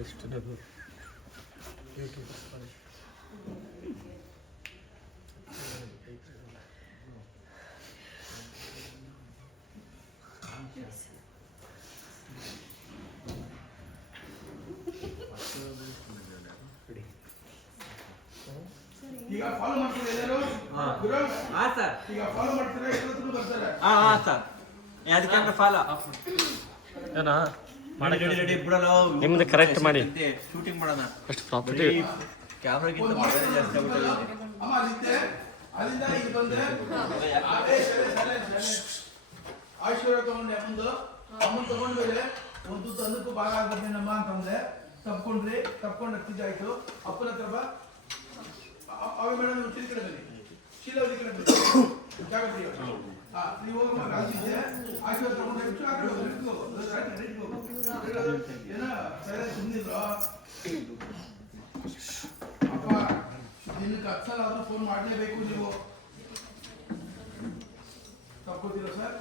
ಎಷ್ಟು ಯೂಟ್ಯೂಬ್ ಈಗ ಫಾಲೋ ಮಾಡ್ತೀರಾ ಎಲ್ಲರೂ? ಗುರು ಹಾ ಸರ್. ಈಗ ಫಾಲೋ ಮಾಡ್ತೀರಾ ಎಲ್ಲರೂ ಬರ್ತಾರೆ? ಹಾ ಸರ್. ಅದಕ್ಕೆ ಫಾಲೋ ಏನಾ ರೆಡಿ ಬಿಡಲ್ಲ. ನಿಮ್ದು ಕರೆಕ್ಟ್ ಮಾಡಿ ಶೂಟಿಂಗ್ ಮಾಡೋಣ. ಅಷ್ಟು ಪ್ರಾಪರ್ಟಿ ಕ್ಯಾಮ್ರಾಗಿಂತ ಮೊಬೈಲ್ ಜಾಸ್ತಿ ಆಗ್ಬಿಟ್ಟಿದೆ. ಅಮ್ಮ ಅಲ್ಲಿದ್ದೆ ಅಲ್ಲಿಂದ ಇಲ್ಲಿ ಬಂದೆ ಆಶೀರ್ವಾದ ತಗೊಂಡೆ ಅಮ್ಮನ್ ತಗೊಂಡ್ಮೇಲೆ ಒಂದು ತಂದಕ್ಕೂ ಭಾಗ ಆಗ್ಬಿಟ್ಟೆ ನಮ್ಮ ಅಂತಂದ್ರೆ ತಪ್ಕೊಂಡು ಹತ್ತಿದ್ದಾಯ್ತು. ಅಪ್ಪನ ಹತ್ರ ಬಾ ಅವ ಮೇಡಮ್ ಚಿರಿ ಕಡೆ ಬನ್ನಿ ಶೀಲಾವತಿ ಕಡೆ ಬನ್ನಿ ಜಾಗ ನೀವು ಅಲ್ಲಿದ್ದೆ ಆಶೀರ್ವಾದ ತಗೊಂಡು ಏನ ಸರಿ ಸುಮ್ಮನಿದ್ರು ಅಪ್ಪ ದಿನಕ್ಕೆ 10 ಸಲ ಆದ್ರೂ ಫೋನ್ ಮಾಡಲೇಬೇಕು ನೀವು. ತಪ್ಕೋತೀರಾ ಸರ್?